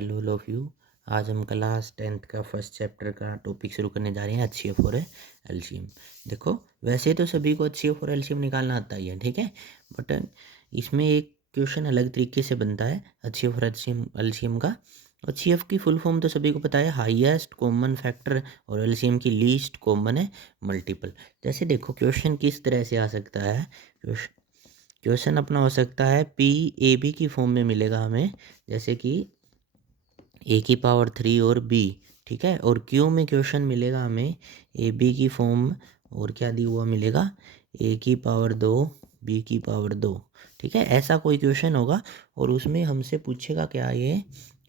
Hello all of you. आज हम class 10th का फर्स्ट चैप्टर का टॉपिक शुरू करने जा रहे हैं, एचसीएफ और एलसीएम। देखो, वैसे तो सभी को एचसीएफ और एलसीएम निकालना आता ही है, ठीक है। बट इसमें एक क्वेश्चन अलग तरीके से बनता है एचसीएफ और एलसीएम का। एचसीएफ की फुल फॉर्म तो सभी को पता है, हाईएस्ट कॉमन फैक्टर, और एलसीएम की लीस्ट कॉमन है मल्टीपल। जैसे देखो, क्वेश्चन किस तरह से आ सकता है। क्वेश्चन अपना हो सकता है पी ए बी की फॉर्म में मिलेगा हमें, जैसे कि ए की पावर 3 और बी, ठीक है। और क्यू में क्वेश्चन मिलेगा हमें ए बी की फॉर्म, और क्या दी हुआ मिलेगा, ए की पावर 2 बी की पावर 2, ठीक है। ऐसा कोई क्वेश्चन होगा और उसमें हमसे पूछेगा क्या, ये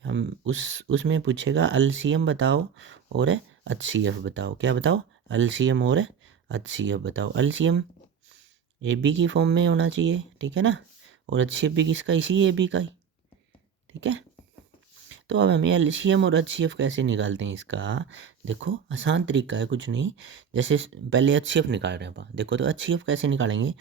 हम उसमें पूछेगा एलसीएम बताओ और एचसीएफ बताओ। क्या बताओ? एलसीएम और एचसीएफ बताओ। एलसीएम ए बी की फॉर्म में होना चाहिए, ठीक है ना, और एचसीएफ भी किसका, इसी ए बी का ही, ठीक है। तो अब हमें एलसीएम और एचसीएफ कैसे निकालते हैं इसका। देखो, आसान तरीका है, कुछ नहीं। जैसे पहले एचसीएफ निकाल रहे हैं अपन, देखो तो एचसीएफ कैसे निकालेंगे।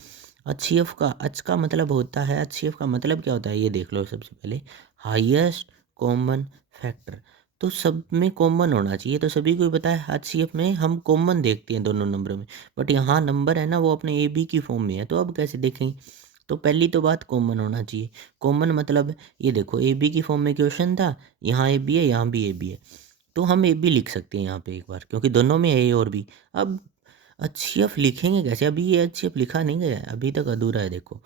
एचसीएफ का एच का मतलब होता है, एचसीएफ का मतलब क्या होता है ये देख लो। सबसे पहले हाईएस्ट कॉमन फैक्टर, तो सब में कॉमन होना चाहिए, तो सभी को ही पता है एचसीएफ में हम कॉमन देखते हैं दोनों नंबर में। बट यहाँ नंबर है ना, वो अपने ए बी की फॉर्म में है, तो अब कैसे देखेंगे। तो पहली तो बात कॉमन होना चाहिए। कॉमन मतलब ये देखो, ए बी की फॉर्म में क्वेश्चन था, यहाँ ए बी है, यहाँ भी ए बी है, तो हम ए बी लिख सकते हैं यहाँ पे एक बार, क्योंकि दोनों में ए और बी। अब एचसीएफ लिखेंगे कैसे, अभी ये एचसीएफ लिखा नहीं गया है, अभी तक अधूरा है। देखो,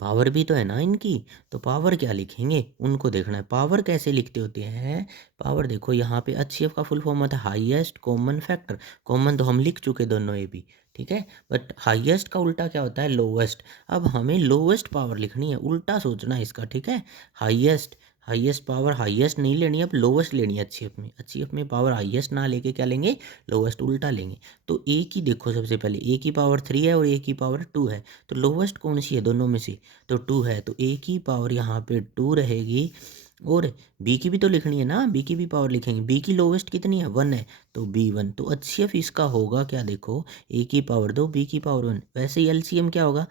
पावर भी तो है ना इनकी, तो पावर क्या लिखेंगे उनको देखना है। पावर कैसे लिखते होते हैं, पावर देखो यहाँ पे एचसीएफ का फुल फॉर्म होता है हाईएस्ट कॉमन फैक्टर। कॉमन तो हम लिख चुके दोनों ए बी, ठीक है। बट हाईएस्ट का उल्टा क्या होता है, लोवेस्ट। अब हमें लोवेस्ट पावर लिखनी है, उल्टा सोचना है इसका, ठीक है। हाईएस्ट, हाईएस्ट पावर हाईएस्ट नहीं लेनी है, अब लोवेस्ट लेनी है एचसीएफ में। एचसीएफ में पावर हाईएस्ट ना लेके क्या लेंगे, लोवेस्ट, उल्टा लेंगे। तो ए की देखो, सबसे पहले ए की पावर 3 है और ए की पावर 2 है, तो लोवेस्ट कौन सी है दोनों में से, तो 2 है, तो ए की पावर यहाँ पे 2 रहेगी। और बी की भी तो लिखनी है ना, बी की भी पावर लिखेंगे। बी की लोवेस्ट कितनी है, 1 है, तो बी 1। तो एचसीएफ इसका होगा क्या, देखो, ए की पावर 2 बी की पावर 1। वैसे ही एलसीएम क्या होगा,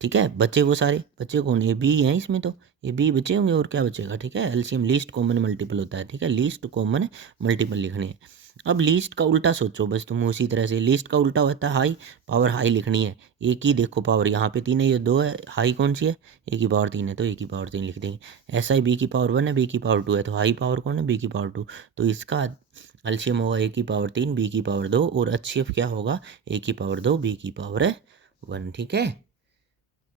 ठीक है। बचे वो सारे, बचे कौन, ए बी हैं इसमें, तो ए बी बचे होंगे और क्या बचेगा, ठीक है। एलसीएम लीस्ट कॉमन मल्टीपल होता है, ठीक है, लीस्ट कॉमन मल्टीपल लिखने हैं। अब लीस्ट का उल्टा सोचो बस तुम, उसी तरह से लीस्ट का उल्टा होता है हाई, पावर हाई लिखनी है। ए की देखो पावर यहाँ पे 3 है, ये 2 है, हाई कौन सी है, ए की पावर 3 है, तो ए की पावर 3 लिख देंगे। ऐसा ही बी की पावर 1 है, बी की पावर 2 है, तो हाई पावर कौन है, बी की पावर 2। तो इसका एलसीएम होगा ए की पावर 3 बी की पावर 2, और एचसीएफ क्या होगा, ए की पावर 2 बी की पावर 1, ठीक है।